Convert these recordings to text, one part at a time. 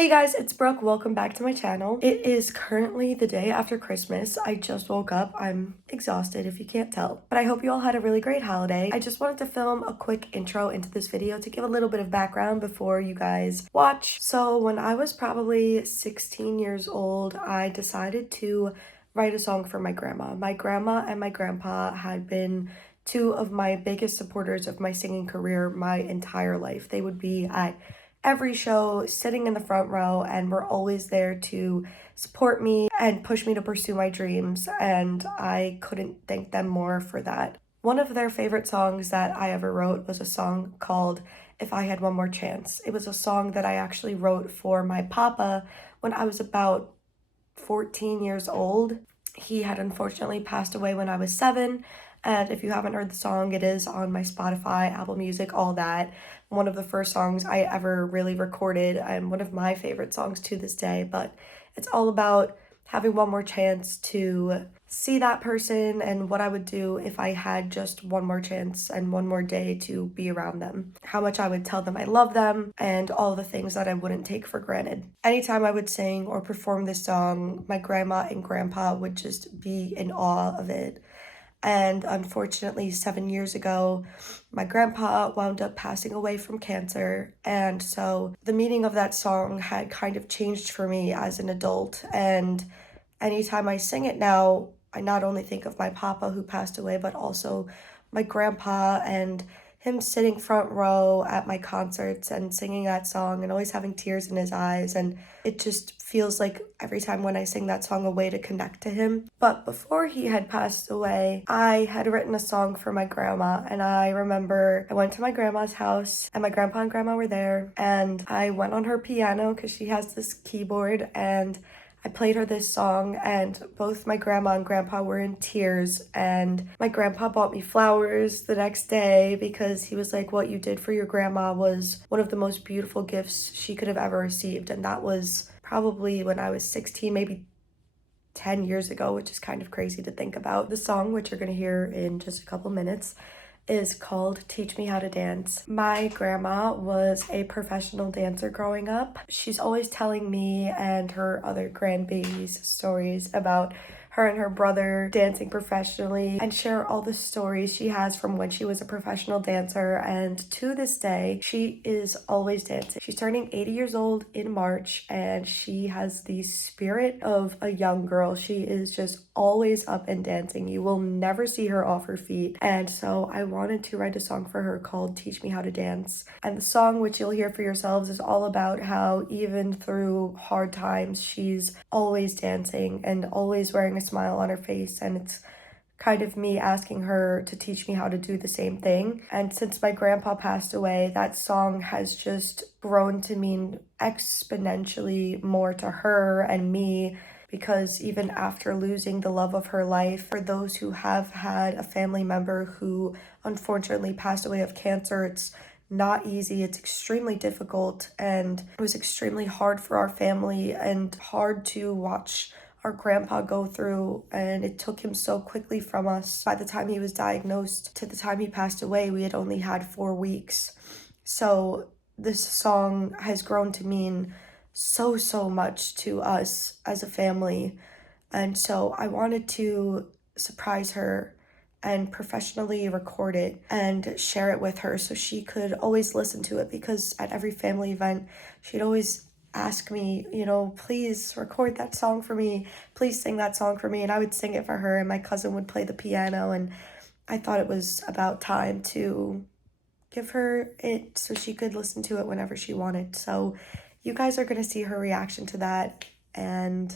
Hey guys, it's Brooke. Welcome back to my channel. It is currently the day after Christmas. I just woke up. I'm exhausted if you can't tell, but I hope you all had a really great holiday. I just wanted to film a quick intro into this video to give a little bit of background before you guys watch. So when I was probably 16 years old, I decided to write a song for my grandma. My grandma and my grandpa had been two of my biggest supporters of my singing career my entire life. They would be at every show, sitting in the front row, and were always there to support me and push me to pursue my dreams, and I couldn't thank them more for that. One of their favorite songs that I ever wrote was a song called If I Had One More Chance. It was a song that I actually wrote for my papa when I was about 14 years old. He had unfortunately passed away when I was 7, and if you haven't heard the song, it is on my Spotify, Apple Music, all that. One of the first songs I ever really recorded, and one of my favorite songs to this day, but it's all about having one more chance to see that person and what I would do if I had just one more chance and one more day to be around them. How much I would tell them I love them and all the things that I wouldn't take for granted. Anytime I would sing or perform this song, my grandma and grandpa would just be in awe of it. And unfortunately, 7 years ago, my grandpa wound up passing away from cancer. And so the meaning of that song had kind of changed for me as an adult. And anytime I sing it now, I not only think of my papa who passed away, but also my grandpa and him sitting front row at my concerts and singing that song and always having tears in his eyes. And it just feels like every time when I sing that song a way to connect to him. But before he had passed away, I had written a song for my grandma, and I remember I went to my grandma's house and my grandpa and grandma were there, and I went on her piano because she has this keyboard, and I played her this song, and both my grandma and grandpa were in tears, and my grandpa bought me flowers the next day because he was like, what you did for your grandma was one of the most beautiful gifts she could have ever received. And that was probably when I was 16, maybe 10 years ago, which is kind of crazy to think about. The song, which you're gonna hear in just a couple minutes, is called Teach Me How to Dance. My grandma was a professional dancer growing up. She's always telling me and her other grandbabies stories about her and her brother dancing professionally and share all the stories she has from when she was a professional dancer. And to this day, she is always dancing. She's turning 80 years old in March, and she has the spirit of a young girl. She is just always up and dancing. You will never see her off her feet. And so I wanted to write a song for her called Teach Me How to Dance. And the song, which you'll hear for yourselves, is all about how even through hard times, she's always dancing and always wearing a smile on her face. And it's kind of me asking her to teach me how to do the same thing. And since my grandpa passed away, that song has just grown to mean exponentially more to her and me, because even after losing the love of her life, for those who have had a family member who unfortunately passed away of cancer, it's not easy. It's extremely difficult, and it was extremely hard for our family and hard to watch our grandpa go through, and it took him so quickly from us. By the time he was diagnosed to the time he passed away, we had only had 4 weeks. So this song has grown to mean so much to us as a family. And so I wanted to surprise her and professionally record it and share it with her so she could always listen to it, because at every family event she'd always ask me, please record that song for me, please sing that song for me. And I would sing it for her, and my cousin would play the piano, and I thought it was about time to give her it so she could listen to it whenever she wanted. So you guys are going to see her reaction to that, and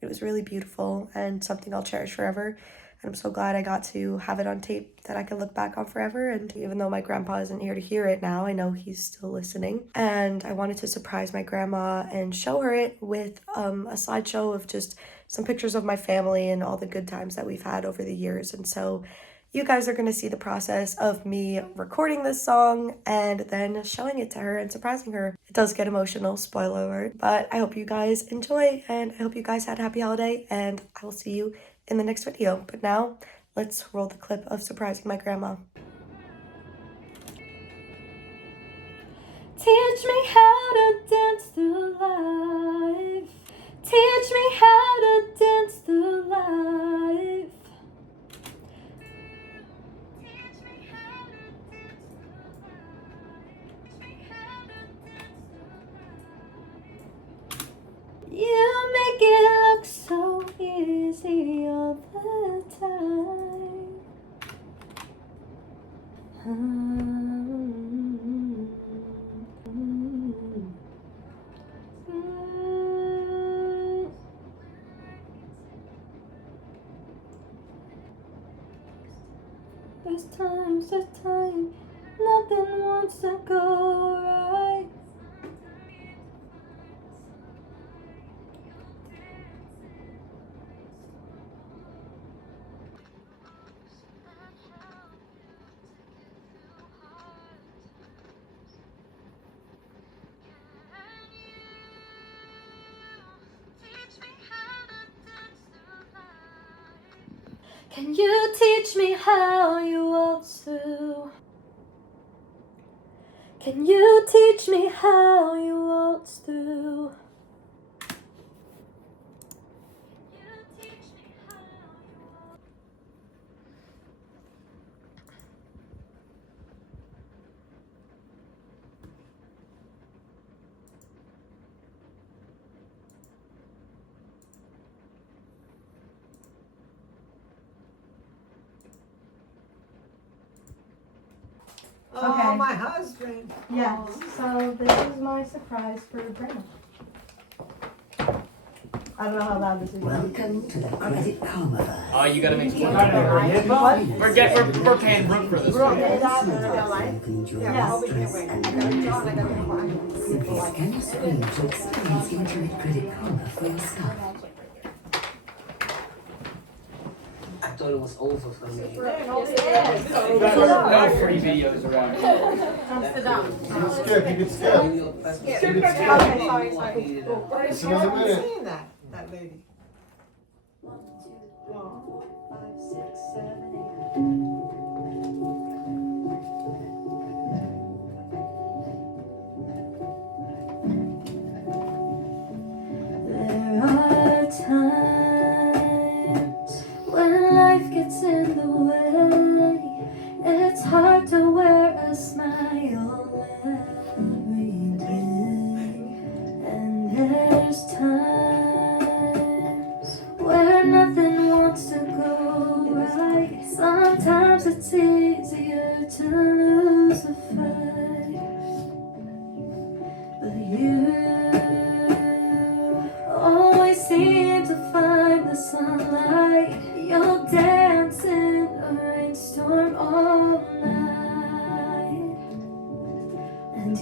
it was really beautiful and something I'll cherish forever. And I'm so glad I got to have it on tape that I can look back on forever. And even though my grandpa isn't here to hear it now, I know he's still listening. And I wanted to surprise my grandma and show her it with a slideshow of just some pictures of my family and all the good times that we've had over the years. And so you guys are going to see the process of me recording this song and then showing it to her and surprising her. It does get emotional, spoiler alert, but I hope you guys enjoy, and I hope you guys had a happy holiday, and I will see you in the next video. But now, let's roll the clip of surprising my grandma. Teach me how to dance through life. easy all the time. There's time, nothing wants to go right. Can you teach me how you waltz through? Can you teach me how you waltz through? Oh, Okay. my husband. Yes, so this is my surprise for Grandma. I don't know how loud this is. Welcome to the Credit Karma verse. Oh, you gotta make some What? We're paying Brooke for this. Brooke, Right? is that in real life? You can enjoy Yeah, the over here, stress wait. I and gotta the John, I gotta enjoyment. find Simply people like scan your screen to experience Intuit Credit Karma for yourself. I thought it was over for me. No free videos around here. Sit down. You can skip, you can skip. Okay, sorry. This is another minute. Seeing that lady. There are times when life gets in the way. It's hard to wear a smile every day. And there's times where nothing wants to go right. Sometimes it's easier to lose a fight. But you always seem to find the sunlight. You'll dance in a rainstorm all night. And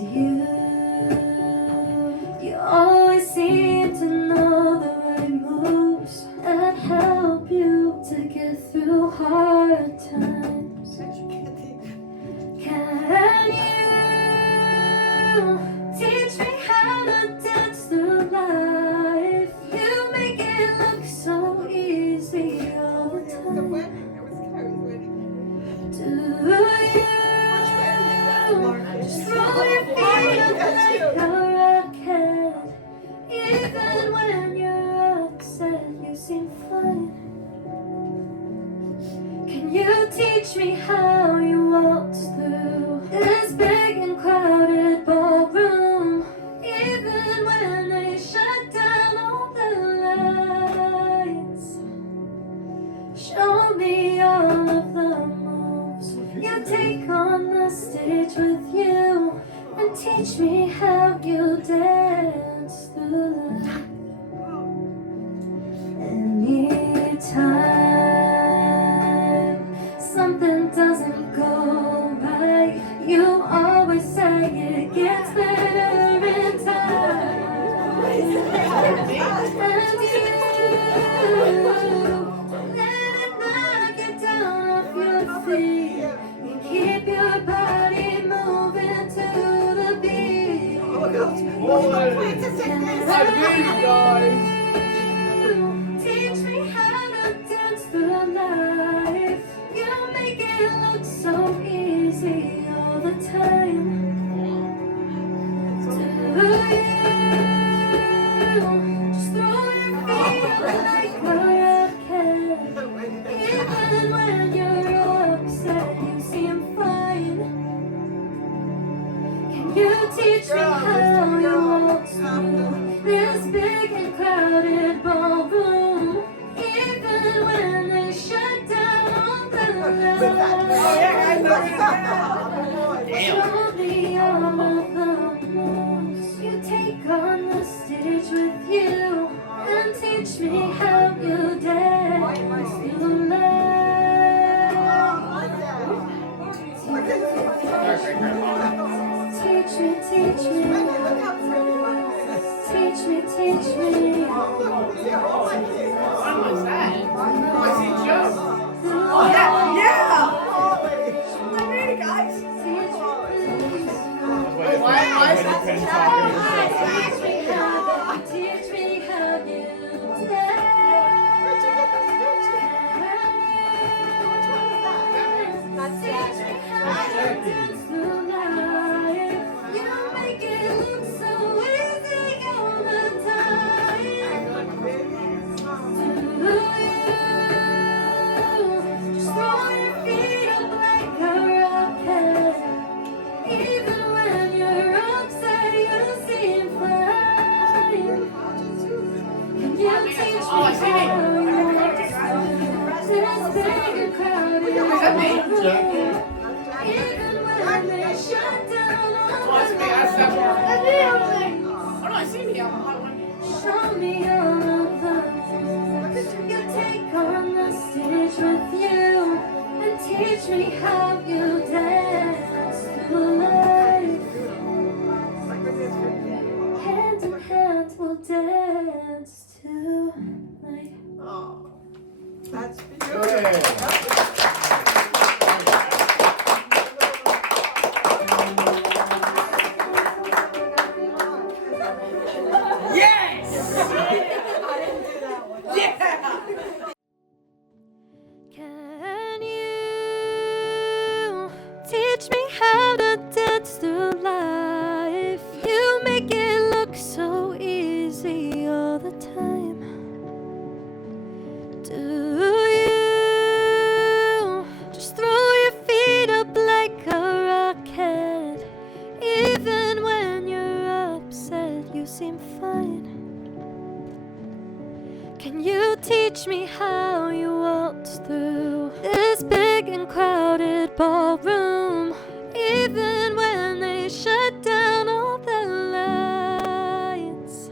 you always seem to know the right moves that help you to get through hard times. Can you teach me how to dance through life? You make it look so easy all the The time. wedding, it was Carrie's wedding. Do Which wedding is that, you Lauren? just throw your feet up That's like you. a rocket? Even when you're upset, you seem fine. Can you teach me how you waltz through this big and crowded ballroom? Even when they shut down all the lights, show me all of the moves you take on the stage with you, and teach me how you dance through life. Anytime something doesn't go right, you always say it gets better in time. And you let it knock you down off your feet. You keep your body moving to the beat. Teach me how to dance through life. You make it look so easy all the time. Do you just throw your feet up like a rocket? Even when you're upset, you seem fine. Can you teach me how you waltz through this big and crowded ballroom? teach me? When was that? I see Joe. Oh, yeah, yeah. I made it, guys. Why is that Teach me how you dance. Teach me how you dance through life. You make it look so easy all the time. Do you just throw your feet up like a rocket? Even when you're upset, you seem fine. Can you teach me how you walk this bigger crowd? Even when they shut down all the lights. Oh no, I see me. Show me all of the moves you take on the stage with you, and teach me how you dance through life. Hand in hand, we'll dance tonight. Oh, that's beautiful. Yes! Can you teach me how to dance through life? You make it look so easy all the time. Do you just throw your feet up like a rocket? Even when you're upset, you seem fine. Can you teach me how you waltz through this big and crowded ballroom? Even when they shut down all the lights.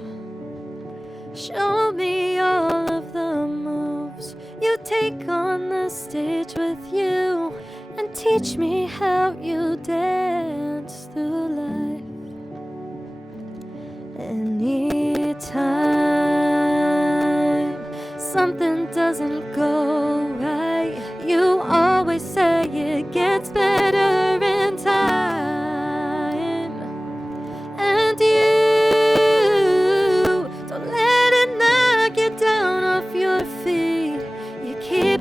Show me all of the moves you take on the stage with you, and teach me how you dance through life. Anytime something doesn't go